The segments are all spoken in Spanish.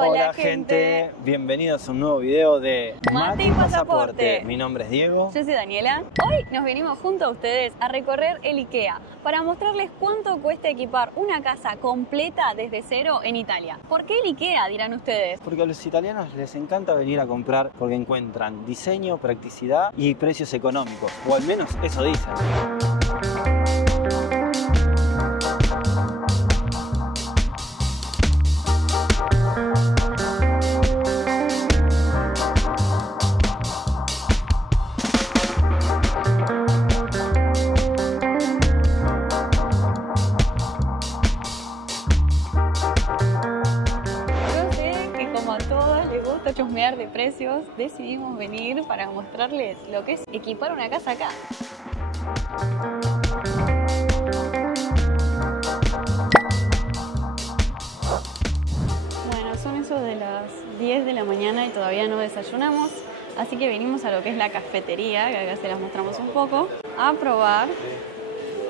Hola gente, bienvenidos a un nuevo video de Mate y Pasaporte. Mi nombre es Diego. Yo soy Daniela. Hoy nos venimos junto a ustedes a recorrer el IKEA para mostrarles cuánto cuesta equipar una casa completa desde cero en Italia. ¿Por qué el IKEA, dirán ustedes? Porque a los italianos les encanta venir a comprar porque encuentran diseño, practicidad y precios económicos, o al menos eso dicen. Chusmear de precios, decidimos venir para mostrarles lo que es equipar una casa acá. Bueno, son esos de las 10 de la mañana y todavía no desayunamos, así que venimos a lo que es la cafetería, que acá se las mostramos un poco, a probar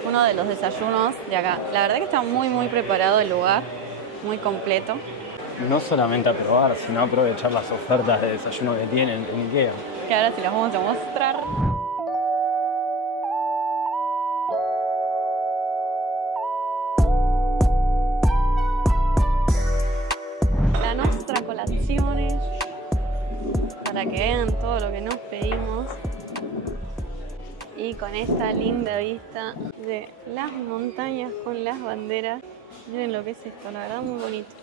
uno de los desayunos de acá. La verdad que está muy preparado el lugar, muy completo. No solamente a probar, sino a aprovechar las ofertas de desayuno que tienen en IKEA. Que ahora se las vamos a mostrar. La nuestra colaciones, para que vean todo lo que nos pedimos. Y con esta linda vista de las montañas con las banderas. Miren lo que es esto, la verdad muy bonito.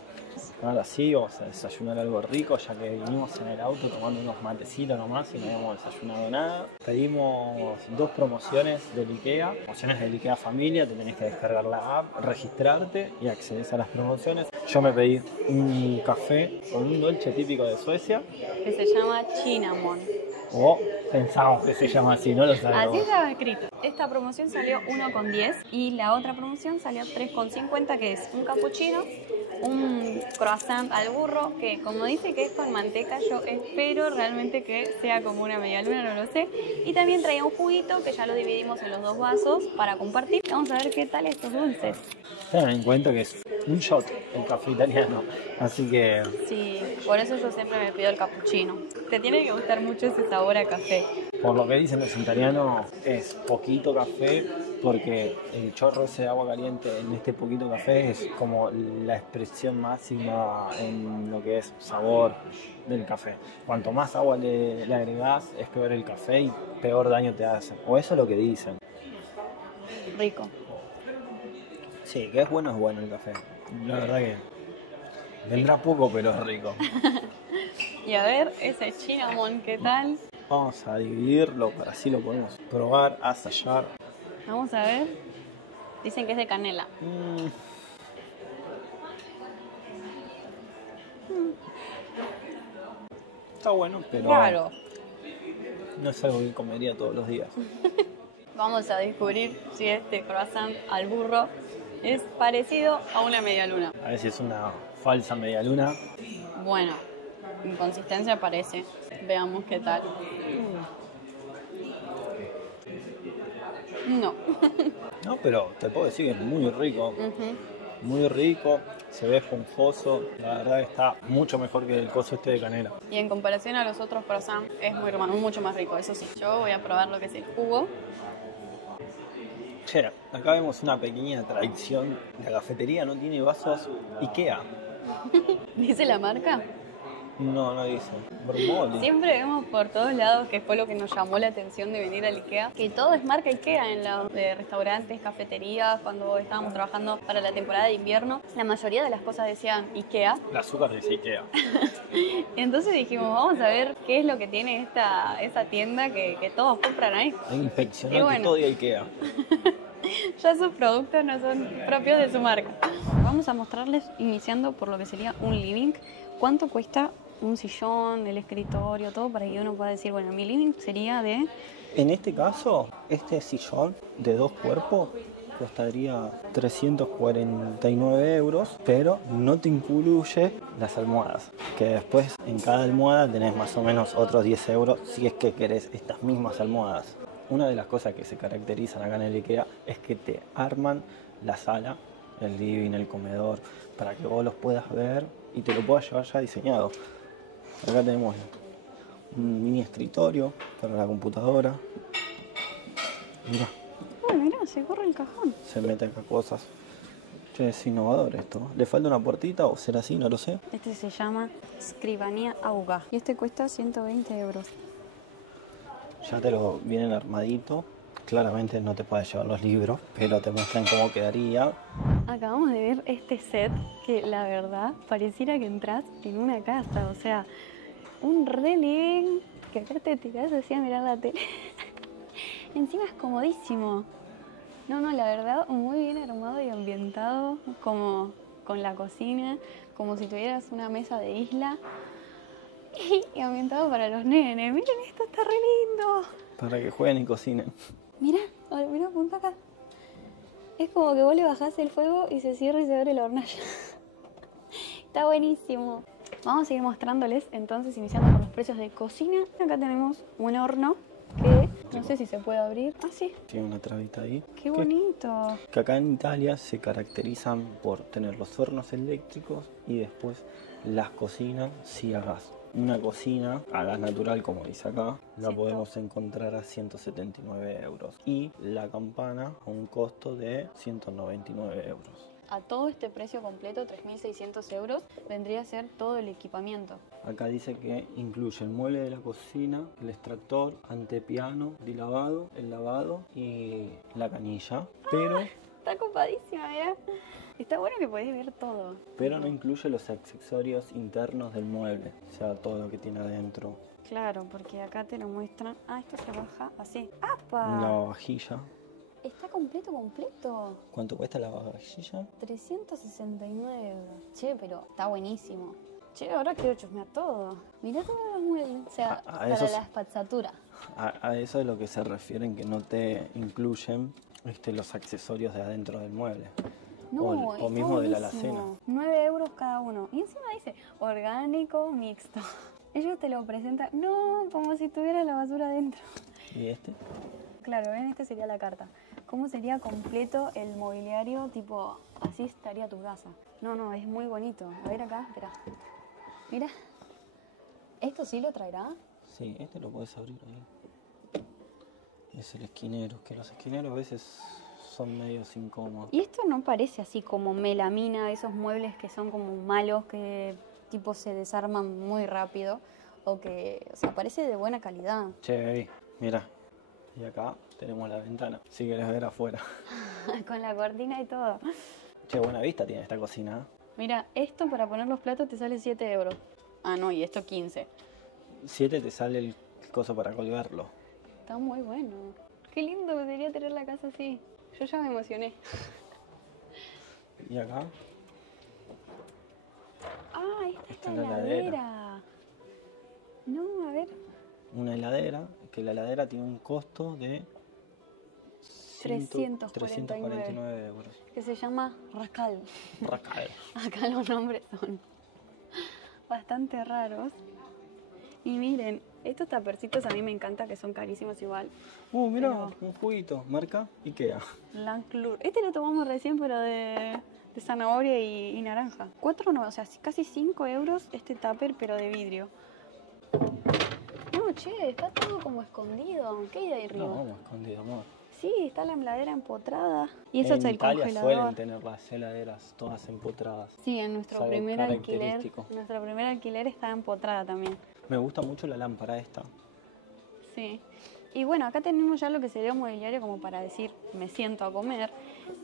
Ahora sí, vamos a desayunar algo rico, ya que vinimos en el auto tomando unos matecitos nomás y no habíamos desayunado nada. Pedimos dos promociones del IKEA, promociones del IKEA Familia, te tenés que descargar la app, registrarte y accedes a las promociones. Yo me pedí un café con un dolce típico de Suecia. Que se llama Cinnamon. O pensamos que se llama así, no lo sabemos. Así estaba escrito. Esta promoción salió 1,10 y la otra promoción salió 3,50, que es un cappuccino, un croissant al burro, que como dice que es con manteca, yo espero realmente que sea como una medialuna, no lo sé. Y también traía un juguito que ya lo dividimos en los dos vasos para compartir. Vamos a ver qué tal estos dulces. Ten en cuenta que es un shot el café italiano, así que... Sí, por eso yo siempre me pido el cappuccino. Te tiene que gustar mucho ese sabor a café. Por lo que dicen los italianos, es poquito café, porque el chorro ese de agua caliente en este poquito café es como la expresión máxima en lo que es sabor del café. Cuanto más agua le agregás, es peor el café y peor daño te hace. O eso es lo que dicen. Rico. Sí, que es bueno el café. La verdad que vendrá poco, pero es rico. Y a ver, ese cinnamon, ¿qué tal? Vamos a dividirlo para así lo podemos probar, asayar. Vamos a ver. Dicen que es de canela. Está bueno, pero claro. No es algo que comería todos los días. Vamos a descubrir si este croissant al burro es parecido a una medialuna. A ver si es una falsa medialuna. Bueno, en consistencia parece. Veamos qué tal. No. No, pero te puedo decir que es muy rico. Muy rico, se ve esponjoso. La verdad que está mucho mejor que el coso este de canela. Y en comparación a los otros croissants es mucho más rico, eso sí. Yo voy a probar lo que es el jugo. Che, acá vemos una pequeña tradición. La cafetería no tiene vasos IKEA. ¿Dice la marca? No dice. Bormoli. Siempre vemos por todos lados, que fue lo que nos llamó la atención de venir al IKEA, que todo es marca IKEA en los restaurantes, cafeterías. Cuando estábamos trabajando para la temporada de invierno, la mayoría de las cosas decían IKEA. El azúcar dice IKEA. Entonces dijimos, vamos a ver qué es lo que tiene esta tienda que todos compran ahí. Hay inspeccionar que todo diga IKEA. Ya sus productos no son propios de su marca. Vamos a mostrarles, iniciando por lo que sería un living, cuánto cuesta un sillón, el escritorio, todo, para que uno pueda decir, bueno, mi living sería de... En este caso, este sillón de 2 cuerpos costaría 349 euros, pero no te incluye las almohadas, que después en cada almohada tenés más o menos otros 10 euros si es que querés estas mismas almohadas. Una de las cosas que se caracterizan acá en el IKEA es que te arman la sala, el living, el comedor, para que vos los puedas ver y te lo puedas llevar ya diseñado. Acá tenemos un mini escritorio para la computadora. Mirá. Mirá, se corre el cajón. Se mete acá cosas. Che, es innovador esto. ¿Le falta una puertita o será así? No lo sé. Este se llama Scrivania Auga y este cuesta 120 euros. Ya te lo vienen armadito. Claramente no te puedes llevar los libros, pero te muestran cómo quedaría. Acabamos de ver este set que la verdad pareciera que entras en una casa. O sea, un re living que acá te tirás así a mirar la tele. Encima es comodísimo. No, la verdad, muy bien armado y ambientado, como con la cocina, como si tuvieras una mesa de isla. Y ambientado para los nenes. Miren, esto está re lindo. Para que jueguen y cocinen. Mirá, apunta acá. Es como que vos le bajás el fuego y se cierra y se abre la hornalla. Está buenísimo. Vamos a seguir mostrándoles, entonces, iniciando con los precios de cocina. Acá tenemos un horno que no sé si se puede abrir. Ah, sí. Tiene una trabita ahí. Qué bonito. Que acá en Italia se caracterizan por tener los hornos eléctricos y después las cocinas sí a gas. Una cocina a gas natural, como dice acá, la podemos encontrar a 179 euros. Y la campana a un costo de 199 euros. A todo este precio completo, 3.600 euros, vendría a ser todo el equipamiento. Acá dice que incluye el mueble de la cocina, el extractor, antepiano, dilavado, el lavado y la canilla. Pero está copadísima, mirá. Está bueno que podés ver todo. Pero no incluye los accesorios internos del mueble, o sea, todo lo que tiene adentro. Claro, porque acá te lo muestran. Ah, esto se baja así. ¡Apa! La vajilla. Está completo. ¿Cuánto cuesta la vajilla? 369 euros. Che, pero está buenísimo. Che, ahora quiero chusmear todo. Mirá todos los muebles. O sea, para la espazzatura. A eso es lo que se refieren, que no te incluyen los accesorios de adentro del mueble. No, o mismo de la alacena. 9 euros cada uno. Y encima dice orgánico mixto. Ellos te lo presentan, no, como si tuviera la basura adentro. ¿Y este? Claro, ven, este sería la carta. ¿Cómo sería completo el mobiliario? Tipo, así estaría tu casa. No, es muy bonito. A ver acá, espera. Mira. ¿Esto sí lo traerá? Sí, este lo puedes abrir ahí. Es el esquinero, que los esquineros a veces son medios incómodos. Y esto no parece así como melamina, esos muebles que son como malos, que tipo se desarman muy rápido. O que, o sea, parece de buena calidad. Che, baby, mira. Y acá tenemos la ventana, si querés ver afuera. Con la cortina y todo. Che, buena vista tiene esta cocina. Mira, esto para poner los platos te sale 7 euros. Ah, no, y esto 15. 7 te sale el coso para colgarlo. Está muy bueno. Qué lindo sería tener la casa así. Yo ya me emocioné. ¿Y acá? Ah, esta es la heladera. No, a ver. Una heladera, que la heladera tiene un costo de 349 euros. Que se llama Racal. Racal. Acá los nombres son bastante raros. Y miren, estos tapercitos a mí me encanta, que son carísimos igual. Mirá, un juguito, marca Ikea. Lanclur. Este lo tomamos recién, pero de zanahoria y naranja. 4, no, o sea, casi 5 euros este tupper, pero de vidrio. No, che, está todo como escondido. ¿Qué hay de ahí arriba? No, escondido, amor. Sí, está la heladera empotrada. Y eso es el Italia congelador. suelen tener las heladeras todas empotradas. Sí, en nuestro primer alquiler estaba empotrada también. Me gusta mucho la lámpara esta. Sí. Y bueno, acá tenemos ya lo que sería un mobiliario como para decir, me siento a comer.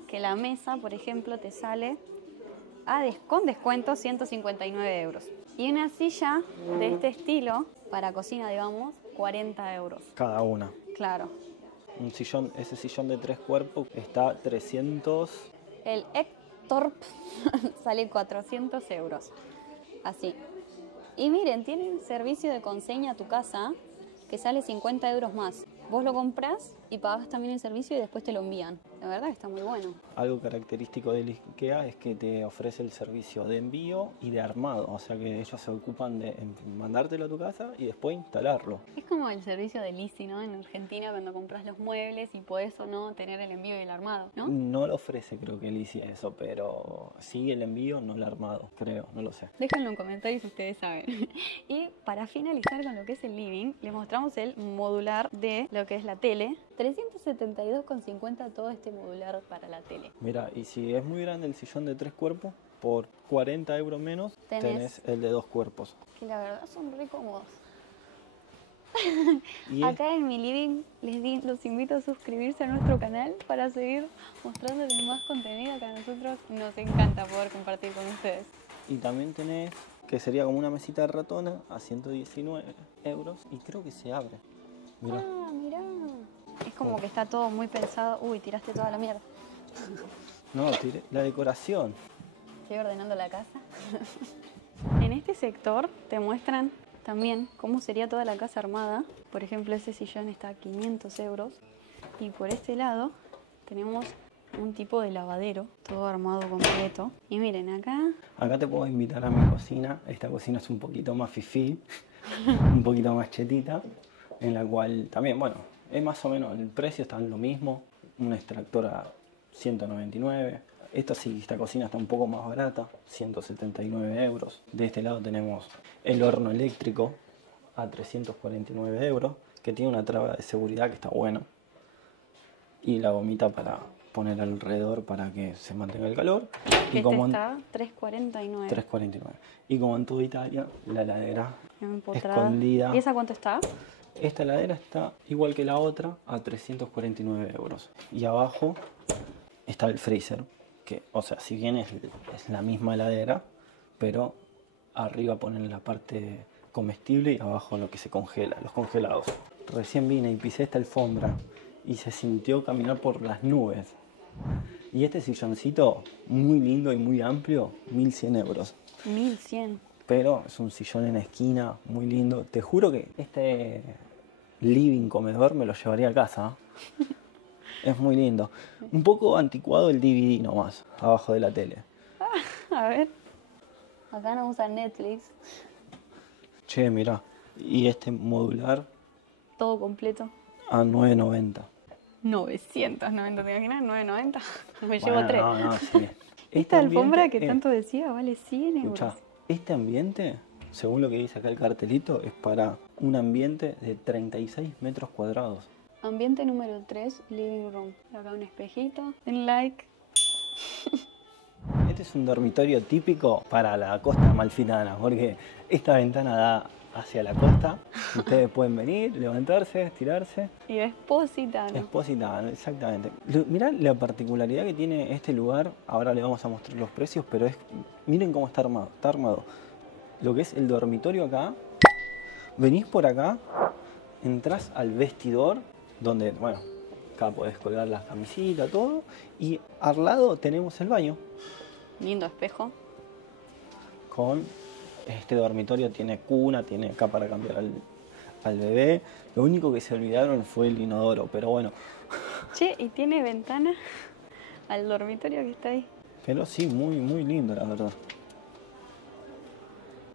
Que la mesa, por ejemplo, te sale con descuento 159 euros. Y una silla de este estilo, para cocina, digamos, 40 euros. Cada una. Claro. Un sillón, ese sillón de 3 cuerpos está 300. El Ektorp sale 400 euros. Así. Y miren, tienen servicio de conseña a tu casa que sale 50 euros más. Vos lo compras y pagás también el servicio y después te lo envían. La verdad que está muy bueno. Algo característico del IKEA es que te ofrece el servicio de envío y de armado, o sea que ellos se ocupan de mandártelo a tu casa y después instalarlo. Es como el servicio de Lizzy, ¿no? En Argentina cuando compras los muebles y podés o no tener el envío y el armado, ¿no? No lo ofrece, creo que Lizzy eso, pero sí el envío, no el armado, creo, no lo sé. Déjenlo en comentarios si ustedes saben. Y para finalizar con lo que es el living, les mostramos el modular de lo que es la tele. 372,50 todo este modular para la tele. Mira, y si es muy grande el sillón de 3 cuerpos, por 40 euros menos tenés el de 2 cuerpos. Que la verdad son re cómodos. Y Acá en mi living los invito a suscribirse a nuestro canal para seguir mostrándoles más contenido que a nosotros nos encanta poder compartir con ustedes. Y también tenés, que sería como una mesita de ratona a 119 euros y creo que se abre. Mirá. Ah, mirá. Es como que está todo muy pensado. Uy, tiraste toda la mierda. No, tiré la decoración. Estoy ordenando la casa. En este sector te muestran también cómo sería toda la casa armada. Por ejemplo, ese sillón está a 500 euros. Y por este lado tenemos un tipo de lavadero, todo armado completo. Y miren, acá te puedo invitar a mi cocina. Esta cocina es un poquito más fifí, un poquito más chetita, en la cual también, bueno, es más o menos, el precio está en lo mismo. Un extractor a 199. Esta cocina está un poco más barata, 179 euros. De este lado tenemos el horno eléctrico a 349 euros, que tiene una traba de seguridad que está buena. Y la gomita para poner alrededor para que se mantenga el calor. y Y como está 349. 349. Y como en toda Italia, la heladera Empotrada. escondida. ¿Y esa cuánto está? Esta heladera está igual que la otra a 349 euros. Y abajo está el freezer, que, o sea, si bien es la misma heladera, pero arriba ponen la parte comestible y abajo lo que se congela, los congelados. Recién vine y pisé esta alfombra y se sintió caminar por las nubes. Y este silloncito, muy lindo y muy amplio, 1100 euros. 1100. Pero es un sillón en esquina, muy lindo. Te juro que este living comedor me lo llevaría a casa. Es muy lindo. Un poco anticuado el DVD nomás, abajo de la tele. A ver. Acá no usan Netflix. Che, mirá. Y este modular Todo completo. a 9.90. 990, ¿te imaginas? 990. Me llevo 3. No, sí. Esta alfombra ambiente, que tanto decía vale 100 euros. escuchá, este ambiente, según lo que dice acá el cartelito, es para un ambiente de 36 metros cuadrados. Ambiente número 3, living room. Acá un espejito. Den like. Este es un dormitorio típico para la costa amalfitana, porque esta ventana da hacia la costa. Ustedes pueden venir, levantarse, estirarse. Y es positano. Es positano, exactamente. Mirá la particularidad que tiene este lugar. Ahora le vamos a mostrar los precios, pero miren cómo está armado. Está armado. Lo que es el dormitorio acá. Venís por acá, entrás al vestidor, donde, bueno, acá podés colgar las camisitas, todo. Y al lado tenemos el baño. Lindo espejo. Con este dormitorio tiene cuna, tiene acá para cambiar al bebé. Lo único que se olvidaron fue el inodoro, pero bueno. Che, y tiene ventana al dormitorio que está ahí. Pero sí, muy, muy lindo, la verdad.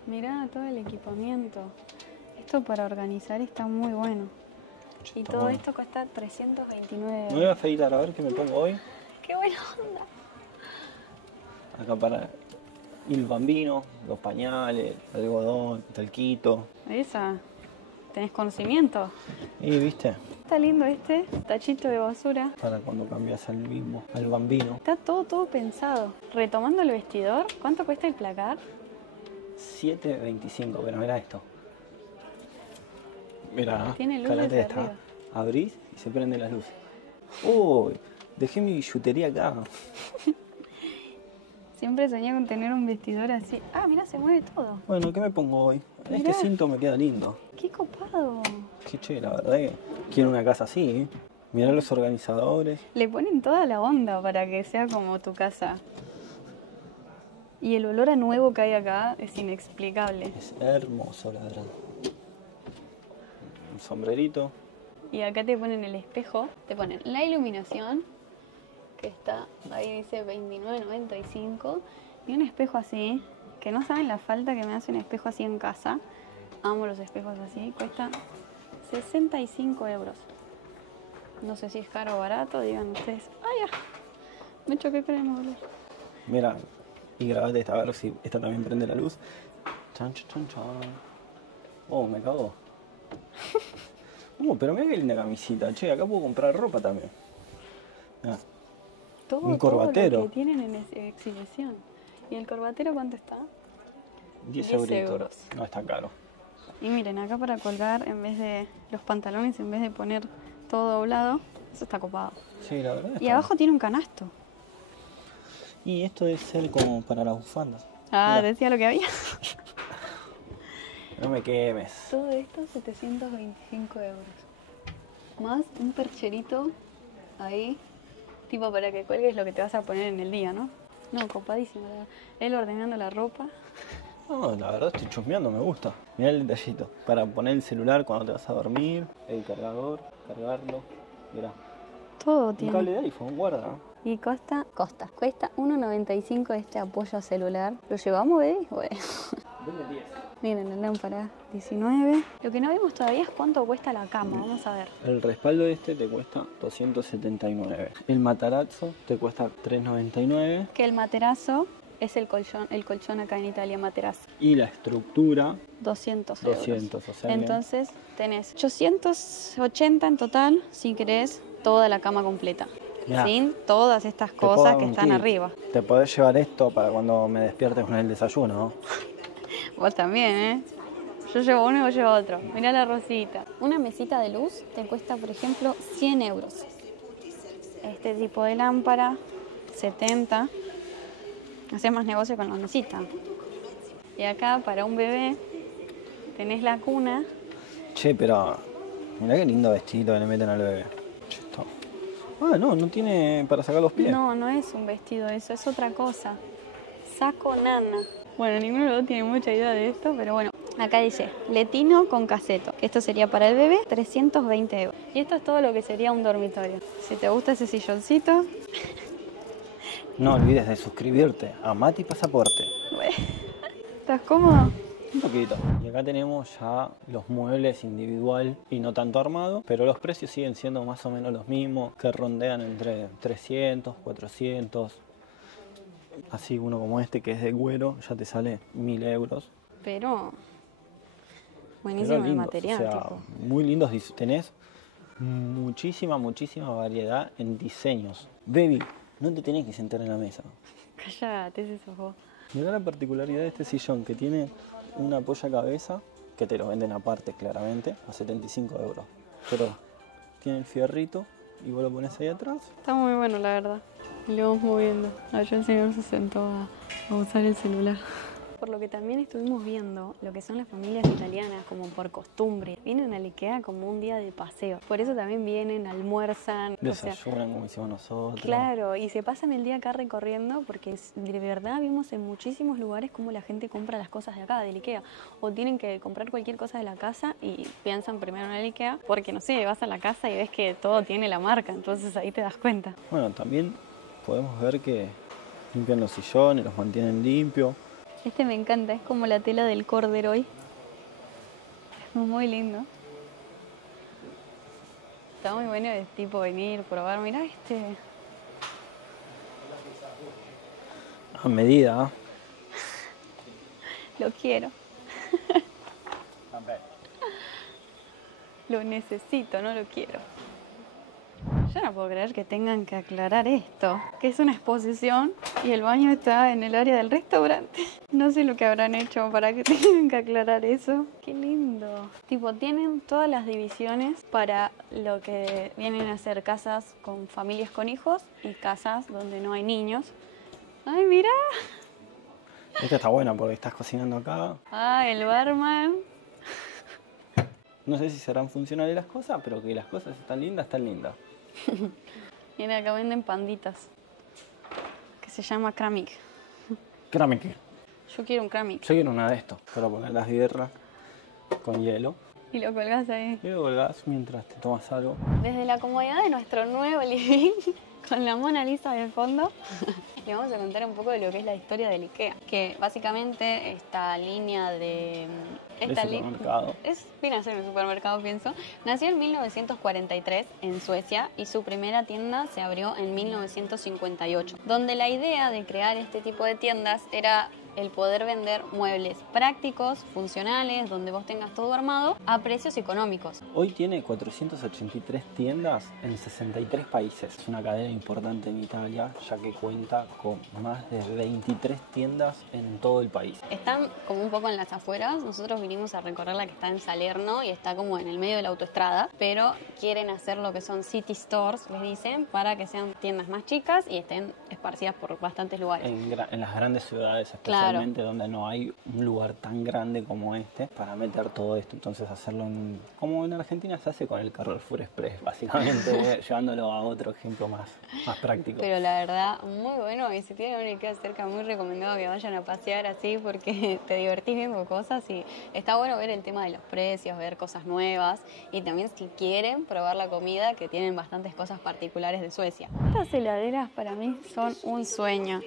Mirá todo el equipamiento. Esto para organizar está muy bueno. Y Está todo bueno. esto cuesta 329 Me euros. voy a afeitar, a ver qué me pongo hoy. ¡Qué buena onda! Acá para el bambino, los pañales, algodón, talquito. Esa, ¿tenés conocimiento? Y viste, Está lindo este tachito de basura. para cuando cambias al mismo, al bambino. Está todo pensado. Retomando el vestidor, ¿cuánto cuesta el placar? 7.25, pero mira esto. Mira, Tiene luces calate esta. arriba. Abrís y se prende la luz. Uy, dejé mi billutería acá. Siempre soñé con tener un vestidor así. Ah, mira, se mueve todo. Bueno, ¿qué me pongo hoy? Mirá. Este cinto me queda lindo. ¡Qué copado! Qué che, la verdad que quiero una casa así, ¿eh? Mirá los organizadores. Le ponen toda la onda para que sea como tu casa. Y el olor a nuevo que hay acá es inexplicable. Es hermoso, la verdad. Un sombrerito. Y acá te ponen el espejo, te ponen la iluminación que está, ahí dice 29.95. Y un espejo así, que no saben la falta que me hace un espejo así en casa. Amo los espejos así, cuesta 65 euros. No sé si es caro o barato, digan ustedes. ¡Ay, ya! Me choqué con el móvil. Mira, y grabate esta, a ver si esta también prende la luz. Chan, chan, chan, chan. Oh, me cago. Pero mira qué linda camisita. Che, acá puedo comprar ropa también. Ah, un corbatero. Todo lo que tienen en exhibición. ¿Y el corbatero cuánto está? 10 euros. euritos. No está caro. Y miren, acá para colgar, en vez de los pantalones, en vez de poner todo doblado, eso está copado. Sí, la verdad. Y abajo tiene un canasto. Y esto debe ser como para las bufandas. Ah, Mirá. decía lo que había. No me quemes. Todo esto 725 euros. Más un percherito ahí, tipo para que cuelgues lo que te vas a poner en el día, ¿no? No, copadísimo. La verdad. Él ordenando la ropa. No, la verdad estoy chusmeando, me gusta. Mirá el detallito. Para poner el celular cuando te vas a dormir, el cargador, cargarlo. Mirá. Todo Un tiene. cable de iPhone, guarda. Y cuesta 1,95 este apoyo celular. ¿Lo llevamos, baby? Bueno. Vende 10. Miren, la lámpara 19. Lo que no vimos todavía es cuánto cuesta la cama. Vamos a ver. El respaldo este te cuesta 279. El matarazzo te cuesta 399. Que el materazo es el colchón acá en Italia, materazo. Y la estructura, 200 euros. 200. O sea, Entonces tenés 880 en total si querés toda la cama completa. Mirá, sin todas estas te puedo cosas dar que un están tip. arriba. Te podés llevar esto para cuando me despiertes con el desayuno, ¿no? Vos también, ¿eh? Yo llevo uno y vos llevo otro. Mirá la rosita. Una mesita de luz te cuesta, por ejemplo, 100 euros. Este tipo de lámpara, 70. Hacés más negocio con la mesita. Y acá, para un bebé, tenés la cuna. Che, pero mirá qué lindo vestido que le meten al bebé. Che, esto. Ah, no tiene para sacar los pies. No, no es un vestido eso, es otra cosa. Saco nana. Bueno, ninguno de los dos tiene mucha idea de esto, pero bueno. Acá dice, letino con caseto, que esto sería para el bebé, 320 euros. Y esto es todo lo que sería un dormitorio. Si te gusta ese silloncito... No olvides de suscribirte a Mati Pasaporte. ¿Estás cómodo? Un poquito. Y acá tenemos ya los muebles individual y no tanto armado, pero los precios siguen siendo más o menos los mismos, que rondean entre 300, 400. Así uno como este que es de cuero ya te sale 1000 euros. Pero buenísimo el lindos, material. o sea, Tipo. muy lindos. Tenés muchísima variedad en diseños. Baby, no te tenés que sentar en la mesa. Cállate, ese sos vos. Mirá la particularidad de este sillón, que tiene una apoyacabeza, que te lo venden aparte claramente, a 75 euros. Pero tiene el fierrito y vos lo pones ahí atrás. Está muy bueno, la verdad. Le vamos moviendo. Allá el señor se sentó a usar el celular. Por lo que también estuvimos viendo lo que son las familias italianas, como por costumbre. Vienen al IKEA como un día de paseo. Por eso también vienen, almuerzan. Desayunan como hicimos nosotros. Claro, y se pasan el día acá recorriendo porque de verdad vimos en muchísimos lugares cómo la gente compra las cosas de acá, del IKEA. O tienen que comprar cualquier cosa de la casa y piensan primero en el IKEA porque, no sé, vas a la casa y ves que todo tiene la marca. Entonces ahí te das cuenta. Bueno, también podemos ver que limpian los sillones, los mantienen limpios. Este me encanta, es como la tela del corderoy. Es muy lindo. Está muy bueno de tipo venir, probar. Mirá este. A medida. Lo quiero. Lo necesito, no lo quiero. Yo no puedo creer que tengan que aclarar esto, que es una exposición y el baño está en el área del restaurante. No sé lo que habrán hecho para que tengan que aclarar eso. Qué lindo. Tipo, tienen todas las divisiones para lo que vienen a ser casas con familias con hijos y casas donde no hay niños. ¡Ay, mira! Esta está buena porque estás cocinando acá. ¡Ah, el barman! No sé si serán funcionales las cosas, pero que las cosas están lindas, están lindas. Y acá venden panditas, que se llama Kramik. Créame que Yo quiero un Kramik. yo quiero una de estos para poner las birras con hielo. Y lo colgás ahí. Y lo colgás mientras te tomas algo. Desde la comodidad de nuestro nuevo living, con la Mona Lisa de fondo, le vamos a contar un poco de lo que es la historia del IKEA. Que básicamente esta línea de... supermercado. Viene a ser un supermercado, pienso. Nació en 1943 en Suecia y su primera tienda se abrió en 1958, donde la idea de crear este tipo de tiendas era el poder vender muebles prácticos, funcionales, donde vos tengas todo armado, a precios económicos. Hoy tiene 483 tiendas en 63 países. Es una cadena importante en Italia, ya que cuenta con más de 23 tiendas en todo el país. Están como un poco en las afueras. Nosotros vinimos a recorrer la que está en Salerno y está como en el medio de la autoestrada, pero quieren hacer lo que son city stores, les dicen, para que sean tiendas más chicas y estén esparcidas por bastantes lugares. En las grandes ciudades, especialmente donde no hay un lugar tan grande como este para meter todo esto. Entonces hacerlo como en Argentina se hace con el Carrefour Express, básicamente, llevándolo a otro ejemplo más práctico. Pero la verdad, muy bueno, y si tienen una IKEA cerca, muy recomendado que vayan a pasear así porque te divertís viendo cosas y está bueno ver el tema de los precios, ver cosas nuevas y también si quieren probar la comida, que tienen bastantes cosas particulares de Suecia. Estas heladeras para mí son un sueño,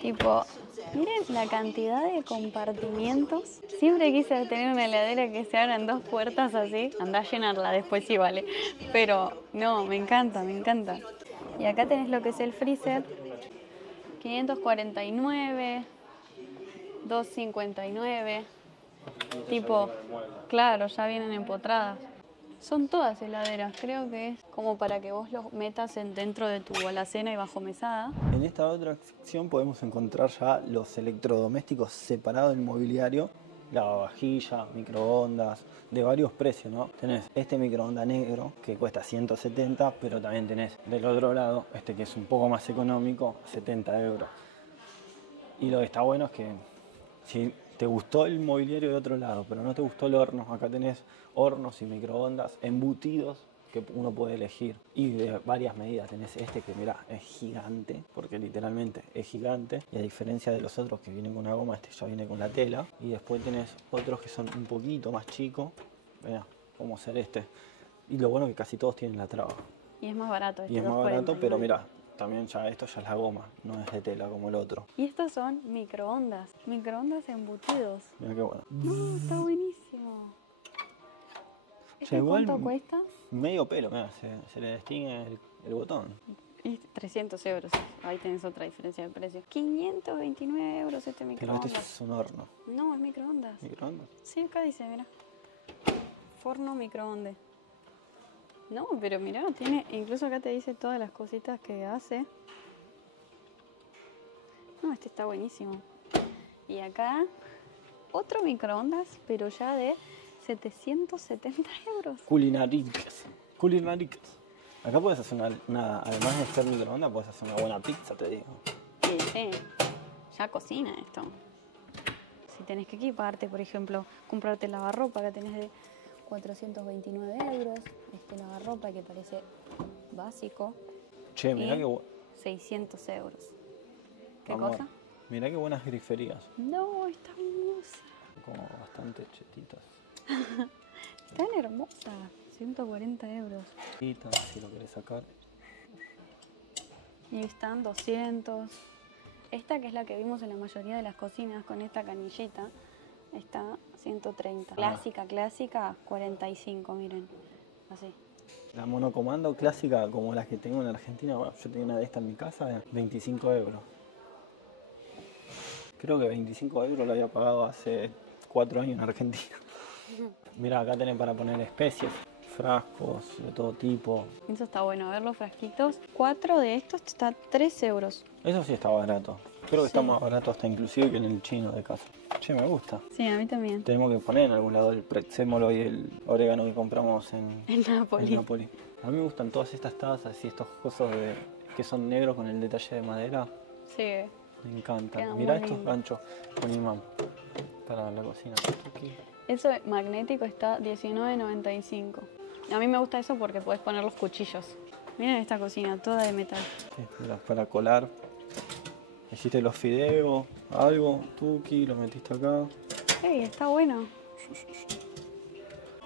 tipo... Miren la cantidad de compartimientos. Siempre quise tener una heladera que se abran dos puertas así. Andá a llenarla después sí vale. Pero no, me encanta, me encanta. Y acá tenés lo que es el freezer. 549, 259. Tipo, claro, ya vienen empotradas. Son todas heladeras, creo que es como para que vos los metas dentro de tu alacena y bajo mesada. En esta otra sección podemos encontrar ya los electrodomésticos separados del mobiliario, lavavajilla, microondas, de varios precios, ¿no? Tenés este microondas negro que cuesta 170, pero también tenés del otro lado este que es un poco más económico, 70 euros. Y lo que está bueno es que si te gustó el mobiliario de otro lado, pero no te gustó el horno, acá tenés hornos y microondas embutidos que uno puede elegir y de varias medidas. Tenés este que mirá, es gigante, porque literalmente es gigante, y a diferencia de los otros que vienen con una goma, este ya viene con la tela. Y después tenés otros que son un poquito más chicos, mirá, como ser este. Y lo bueno es que casi todos tienen la traba. Y es más barato. Y es más barato, pero mirá, también ya esto ya es la goma, no es de tela como el otro. Y estos son microondas embutidos. Mirá qué bueno. No, está buenísimo. ¿Este cuánto cuesta? Medio pelo, mirá, se le distingue el botón. Y 300 euros, ahí tenés otra diferencia de precio. 529 euros este microondas. Pero este es un horno. No, es microondas. ¿Microondas? Sí, acá dice, mira. Forno microondas. No, pero mirá, tiene, incluso acá te dice todas las cositas que hace. No, este está buenísimo. Y acá, otro microondas, pero ya de 770 euros. Culinaricas. Acá puedes hacer además de ser microondas, puedes hacer una buena pizza, te digo. Sí, ya cocina esto. Si tenés que equiparte, por ejemplo, comprarte lavarropa, acá tenés de 429 euros. Este lavarropa que parece básico. Che, mirá qué bueno. 600 euros. ¿Qué Amor, cosa? Mirá qué buenas griferías. No, está hermosa. Como bastante chetitas. Están hermosas. 140 euros. Si lo querés sacar. Y están 200. Esta, que es la que vimos en la mayoría de las cocinas con esta canillita, está 130. Clásica, 45, miren. Así. La monocomando clásica, como las que tengo en Argentina, bueno, yo tenía una de estas en mi casa, de 25 euros. Creo que 25 euros lo había pagado hace 4 años en Argentina. Mirá, acá tenés para poner especies, frascos de todo tipo. Eso está bueno, a ver los frasquitos. 4 de estos está 3 euros. Eso sí está barato. Creo que Sí. está más barato hasta inclusive que en el chino de casa. Che, me gusta. Sí, a mí también. Tenemos que poner en algún lado el prezzemolo y el orégano que compramos en En Nápoles. A mí me gustan todas estas tazas y estos cosas que son negros con el detalle de madera. Sí. Me encantan. Quedan Mirá muy estos lindos. ganchos con imán para la cocina. Aquí. Eso magnético está 19.95. A mí me gusta eso porque podés poner los cuchillos. Miren esta cocina, toda de metal. Sí, mirá, para colar. Hiciste los fideos, algo, tuki, lo metiste acá. ¡Ey, está bueno!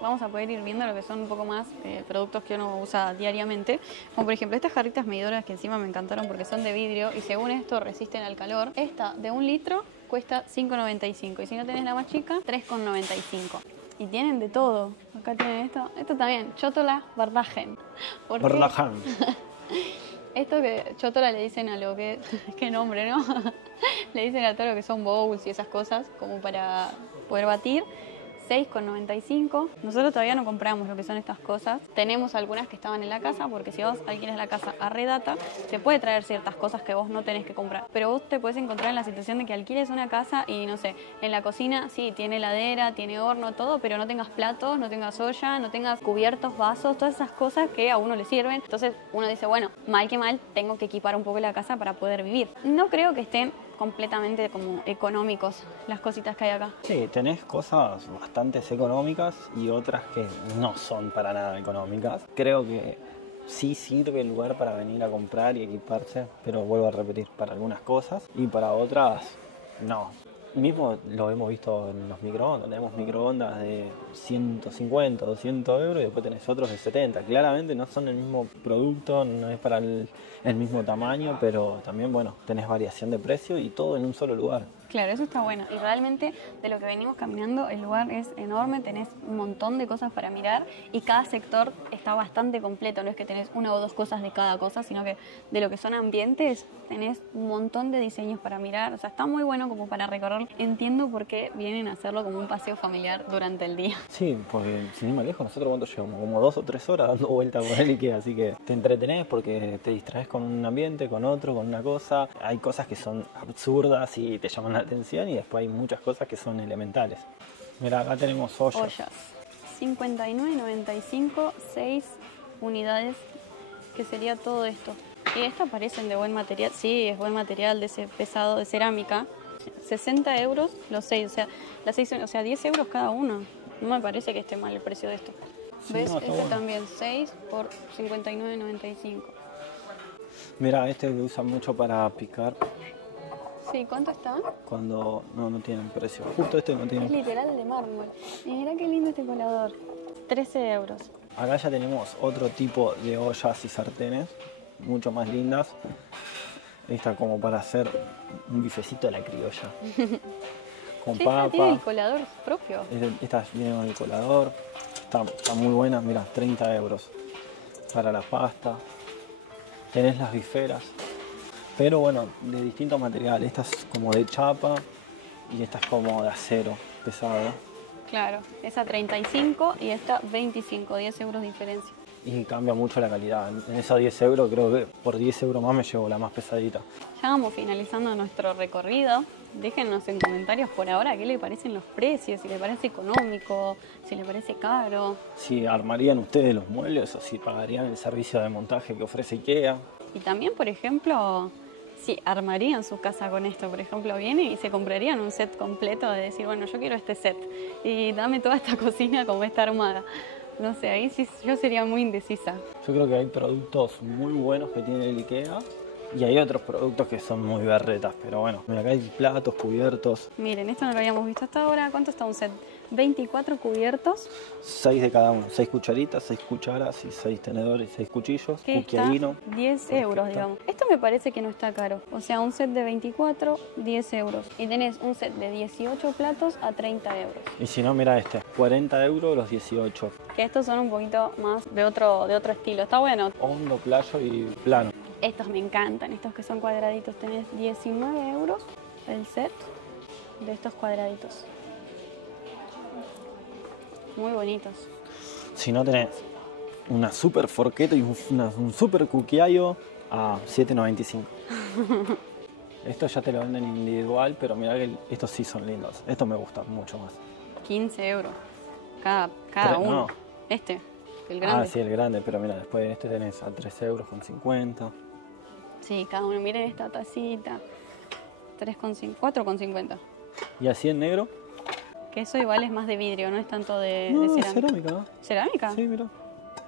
vamos a poder ir viendo lo que son un poco más productos que uno usa diariamente. Como por ejemplo estas jarritas medidoras que encima me encantaron porque son de vidrio y según esto resisten al calor. Esta de 1 litro cuesta $5.95 y si no tenés la más chica, $3.95. Y tienen de todo. Acá tienen esto también, Chotola Bardagen. Bardagen. Esto que Chotola le dicen a lo que... qué nombre, ¿no? Le dicen a todo lo que son bowls y esas cosas, como para poder batir. $6.95. Nosotros todavía no compramos lo que son estas cosas. Tenemos algunas que estaban en la casa, porque si vos alquilas la casa a Redata, te puede traer ciertas cosas que vos no tenés que comprar. Pero vos te puedes encontrar en la situación de que alquiles una casa y, no sé, en la cocina, sí, tiene heladera, tiene horno, todo, pero no tengas platos, no tengas olla, no tengas cubiertos, vasos, todas esas cosas que a uno le sirven. Entonces uno dice, bueno, mal que mal, tengo que equipar un poco la casa para poder vivir. No creo que estén completamente como económicos las cositas que hay acá. Sí, tenés cosas bastante económicas y otras que no son para nada económicas. Creo que sí sirve el lugar para venir a comprar y equiparse, pero vuelvo a repetir, para algunas cosas y para otras no. Mismo lo hemos visto en los microondas, tenemos microondas de 150, 200 euros y después tenés otros de 70. Claramente no son el mismo producto, no es para el mismo tamaño, pero también, bueno, tenés variación de precio y todo en un solo lugar. Claro, eso está bueno. Y realmente de lo que venimos caminando, el lugar es enorme, tenés un montón de cosas para mirar y cada sector está bastante completo. No es que tenés una o dos cosas de cada cosa, sino que de lo que son ambientes tenés un montón de diseños para mirar. O sea, está muy bueno como para recorrer. Entiendo por qué vienen a hacerlo como un paseo familiar durante el día. Sí, porque sin ir más lejos, nosotros cuánto llevamos, como 2 o 3 horas dando vueltas por el IKEA, así que te entretenés porque te distraes con un ambiente, con otro, con una cosa. Hay cosas que son absurdas y te llaman la atención y después hay muchas cosas que son elementales. Mira, acá tenemos ollas. 59.95, 6 unidades, que sería todo esto. Y estas parecen de buen material, sí, es buen material de ese pesado de cerámica. 60 euros los 6, o sea, las 6, o sea, 10 euros cada uno. No me parece que esté mal el precio de esto. Sí, ¿Ves? no, Este bueno. también, 6 por 59.95. Mira, este que usan mucho para picar Sí, ¿cuánto está? cuando no tienen precio. Justo este no Es tiene. literal de mármol. Y mirá qué lindo este colador. 13 euros. Acá ya tenemos otro tipo de ollas y sartenes, mucho más lindas. Esta como para hacer un bifecito de la criolla. Con Sí, esta tiene el papa. colador propio. Esta viene con el colador. Está muy buena, mira, 30 euros para la pasta. Tenés las biferas. Pero bueno, de distintos materiales. Esta es como de chapa y esta es como de acero pesado. Claro, esa 35 y esta 25, 10 euros de diferencia. Y cambia mucho la calidad. En esos 10 euros, creo que por 10 euros más me llevo la más pesadita. Ya vamos finalizando nuestro recorrido. Déjennos en comentarios por ahora qué le parecen los precios, si le parece económico, si le parece caro. Si armarían ustedes los muebles o si pagarían el servicio de montaje que ofrece IKEA. Y también, por ejemplo, si armarían su casa con esto, por ejemplo, vienen y se comprarían un set completo de decir, bueno, yo quiero este set y dame toda esta cocina como está armada. No sé, ahí sí yo sería muy indecisa. Yo creo que hay productos muy buenos que tiene el IKEA y hay otros productos que son muy berretas, pero bueno, mira, acá hay platos, cubiertos, Miren, esto no lo habíamos visto hasta ahora. ¿Cuánto está un set? 24 cubiertos, 6 de cada uno, 6 cucharitas, 6 cucharas y 6 tenedores y 6 cuchillos, que está cucchiaino. 10 euros, digamos. Esto me parece que no está caro. O sea, un set de 24, 10 euros. Y tenés un set de 18 platos a 30 euros. Y si no, mira este, 40 euros los 18, Que estos son un poquito más de otro estilo. Está bueno. hondo, playo y plano. Estos me encantan, estos que son cuadraditos. Tenés 19 euros el set de estos cuadraditos. Muy bonitos. Si no, tenés una super forqueta y un super cucchiaio a 7,95. Estos ya te lo venden individual, pero mirá que estos sí son lindos. Estos me gustan mucho más. 15 euros cada uno. No. Este, el grande. Ah, sí, el grande, pero mira, después de este tenés a 3,50 euros. Sí, cada uno. Miren esta tacita. 3,50, 4,50. Y así en negro. Que eso igual es más de vidrio, no es tanto de No, cerámica. cerámica. ¿Cerámica? Sí, mira.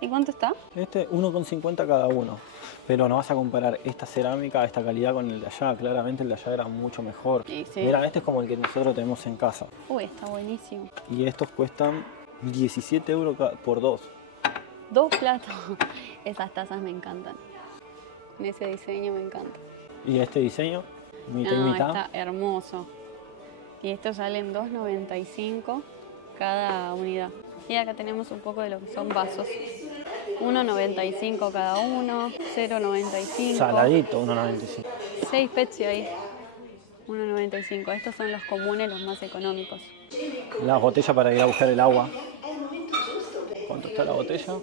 ¿Y cuánto está? Este 1,50 cada uno. Pero no vas a comparar esta cerámica, esta calidad con el de allá. Claramente el de allá era mucho mejor. Sí, sí. Mira, este es como el que nosotros tenemos en casa. Uy, está buenísimo. Y estos cuestan 17 euros por dos. 2 platos. Esas tazas me encantan. En ese diseño me encanta. ¿Y este diseño? Mitad y No, mitad. está hermoso. Y estos salen 2,95 cada unidad. Y acá tenemos un poco de lo que son vasos. 1,95 cada uno, 0,95. Saladito, 1,95. 6 Pepsi ahí. 1,95. Estos son los comunes, los más económicos. La botella para ir a buscar el agua. ¿Cuánto está la botella?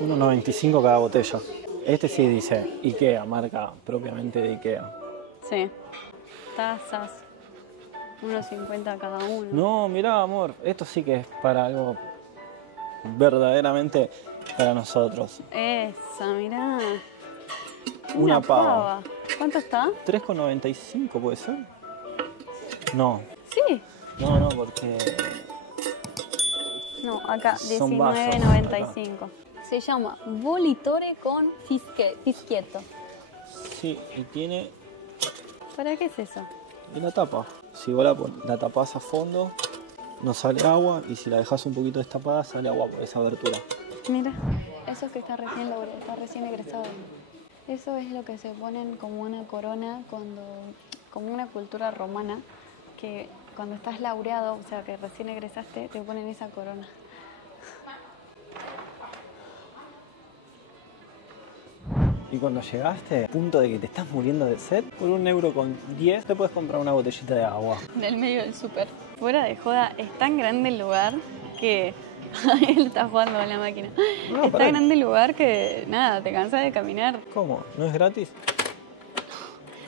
1,95 cada botella. Este sí dice Ikea, marca propiamente de Ikea. Sí. Tazas. 1,50 cada uno. No, mirá, amor, esto sí que es para algo verdaderamente para nosotros. Esa, mirá. Una pava. ¿Cuánto está? 3,95 puede ser. No, Sí. no, porque No, acá, Son vasos, 19,95. Se llama Bolitore con fischietto. sí, y tiene ¿Para qué es eso? la tapa. Si vos la tapás a fondo, no sale agua, y si la dejás un poquito destapada, sale agua por esa abertura. Mira, eso es que está recién logrado, está recién egresado. Eso es lo que se ponen como una corona como una cultura romana, que cuando estás laureado, o sea que recién egresaste, te ponen esa corona. Y cuando llegaste, punto de que te estás muriendo de sed, por 1,10 € te puedes comprar una botellita de agua. En el medio del súper. Fuera de joda, es tan grande el lugar que... Él está jugando con la máquina. No, es pará. tan grande el lugar que, nada, te cansas de caminar. ¿Cómo? ¿No es gratis?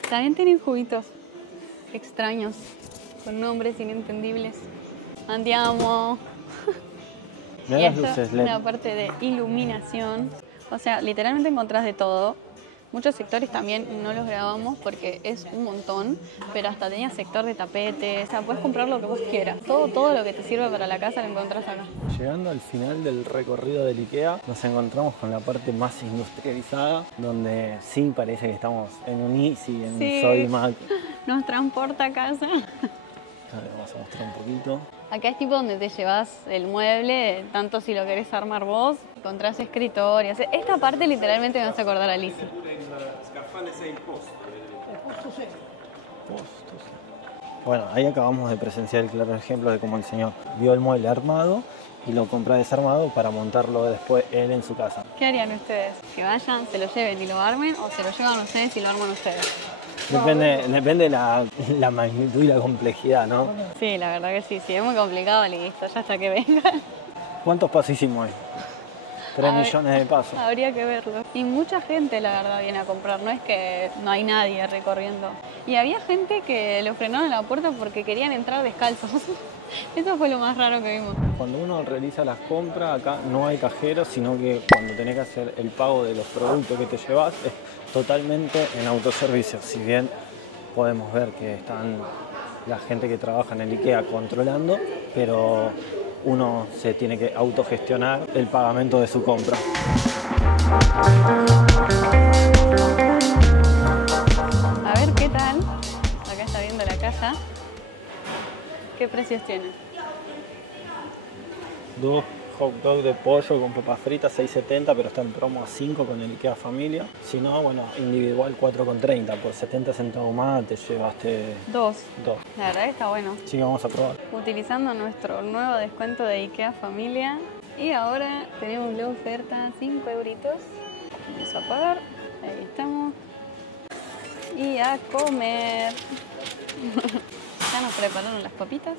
También tienen juguitos extraños, con nombres inentendibles. Andiamo. Mirá Y las esto luces es LED. una parte de iluminación. O sea, literalmente encontrás de todo. Muchos sectores también no los grabamos porque es un montón, pero hasta tenía sector de tapetes, o sea, puedes comprar lo que vos quieras. Todo lo que te sirve para la casa lo encontrás acá. Llegando al final del recorrido del IKEA, nos encontramos con la parte más industrializada, donde sí parece que estamos en un Easy, en un Sí. Sodimac. Nos transporta a casa. A ver, vamos a mostrar un poquito. Acá es tipo donde te llevas el mueble, tanto si lo querés armar vos, encontrás escritorios. Esta parte literalmente me hace acordar a Lizzie. Bueno, ahí acabamos de presenciar el claro ejemplo de cómo el señor vio el mueble armado y lo compra desarmado para montarlo después él en su casa. ¿Qué harían ustedes? ¿Que vayan, se lo lleven y lo armen o se lo llevan ustedes y lo arman ustedes? Depende la magnitud y la complejidad, ¿no? Sí, la verdad que sí. Si es muy complicado, listo, ya hasta que vengan. ¿Cuántos pasos hicimos hoy? 3 A ver, millones de pasos. Habría que verlo. Y mucha gente, la verdad, viene a comprar. No es que no hay nadie recorriendo. Y había gente que lo frenaron en la puerta porque querían entrar descalzos. Eso fue lo más raro que vimos. Cuando uno realiza las compras, acá no hay cajeros, sino que cuando tenés que hacer el pago de los productos que te llevas, es totalmente en autoservicio. Si bien podemos ver que están la gente que trabaja en el IKEA controlando, pero uno se tiene que autogestionar el pagamento de su compra. A ver qué tal. Acá está viendo la caja. ¿Qué precios tiene? 2 hot dogs de pollo con papas fritas, 6,70, pero está en promo a 5 con el IKEA Familia. Si no, bueno, individual 4,30. Por 70 centavos más te llevaste 2. 2. La verdad que está bueno. Así que vamos a probar. Utilizando nuestro nuevo descuento de IKEA Familia. Y ahora tenemos la oferta 5 euritos. Vamos a pagar. Ahí estamos. Y a comer. Ya nos prepararon las papitas.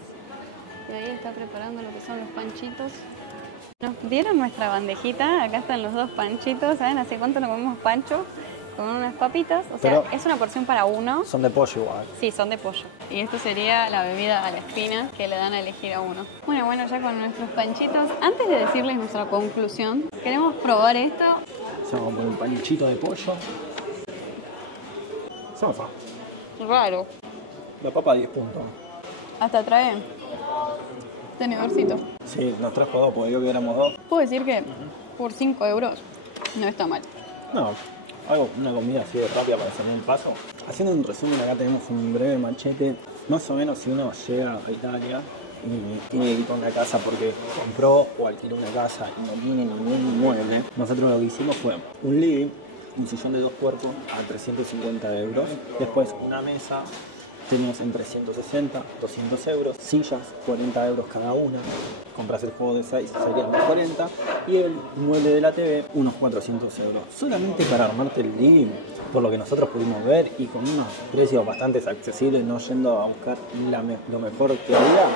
Y ahí está preparando lo que son los panchitos. Nos dieron nuestra bandejita. Acá están los 2 panchitos. ¿Saben hace cuánto no comemos pancho? Con unas papitas. O sea, Pero- es una porción para uno. Son de pollo igual. Sí, son de pollo. Y esto sería la bebida a la espina que le dan a elegir a uno. Bueno, ya con nuestros panchitos. Antes de decirles nuestra conclusión, queremos probar esto. Vamos a poner un panchito de pollo. Salsa. Raro. La papa 10 puntos. Hasta trae tenedorcito. Sí, nos trajo 2 porque yo que éramos 2. Puedo decir que por 5 euros no está mal. No, una comida así de rápida para hacer un paso. Haciendo un resumen, acá tenemos un breve machete. Más o menos si uno llega a Italia y tiene que ir con una casa porque compró o alquiló una casa y no tiene ningún mueble, nosotros lo que hicimos fue un living, un sillón de 2 cuerpos a 350 euros, después una mesa, tenemos entre 160, 200 euros, sillas, 40 euros cada una, compras el juego de 6, serían 40, y el mueble de la TV, unos 400 euros. Solamente para armarte el living, por lo que nosotros pudimos ver, y con unos precios bastante accesibles, no yendo a buscar lo mejor que había,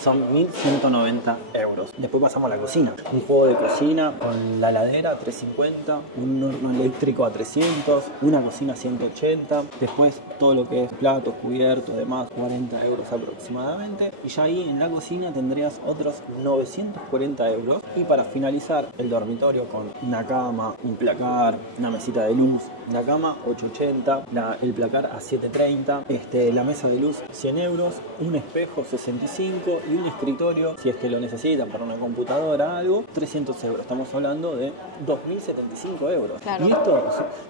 son 1.190 euros. Después pasamos a la cocina. Un juego de cocina con la heladera 350, un horno eléctrico a 300, una cocina 180, después todo lo que es platos, cubiertos, demás, 40 euros aproximadamente. Y ya ahí en la cocina tendrías otros 940 euros. Y para finalizar, el dormitorio con una cama, un placar, una mesita de luz. La cama 880, el placar a 730, la mesa de luz 100 euros, un espejo 65 y un escritorio, si es que lo necesitan para una computadora algo, 300 euros. Estamos hablando de 2.075 euros. Claro. Y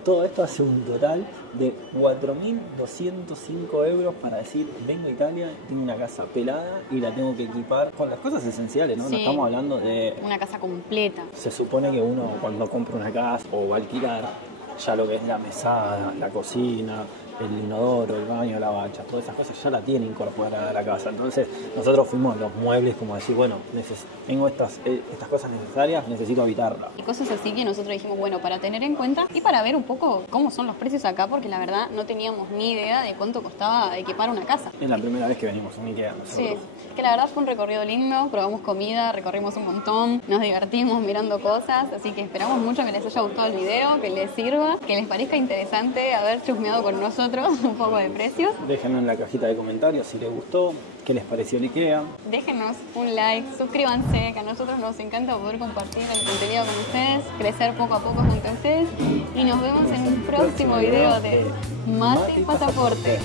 todo esto hace un total de 4.205 euros para decir, vengo a Italia, tengo una casa pelada y la tengo que equipar con las cosas esenciales, ¿no? Sí. No estamos hablando de... Una casa completa. Se supone que uno cuando compra una casa o va a alquilar, ya lo que es la mesada, la cocina, el inodoro, el baño, la bacha, todas esas cosas ya la tiene incorporada a la casa. Entonces nosotros fuimos los muebles como decir, bueno, tengo estas cosas necesarias, necesito habitarla. Y cosas así que nosotros dijimos, bueno, para tener en cuenta y para ver un poco cómo son los precios acá, porque la verdad no teníamos ni idea de cuánto costaba equipar una casa. Es la primera vez que venimos a Ikea nosotros. Sí, que la verdad fue un recorrido lindo, probamos comida, recorrimos un montón, nos divertimos mirando cosas, así que esperamos mucho que les haya gustado el video, que les sirva, que les parezca interesante haber chusmeado con nosotros un poco de precios. Déjenos en la cajita de comentarios si les gustó, qué les pareció el Ikea. Déjenos un like, suscríbanse, que a nosotros nos encanta poder compartir el contenido con ustedes, crecer poco a poco junto a ustedes y nos vemos en un próximo video de Mate Pasaporte.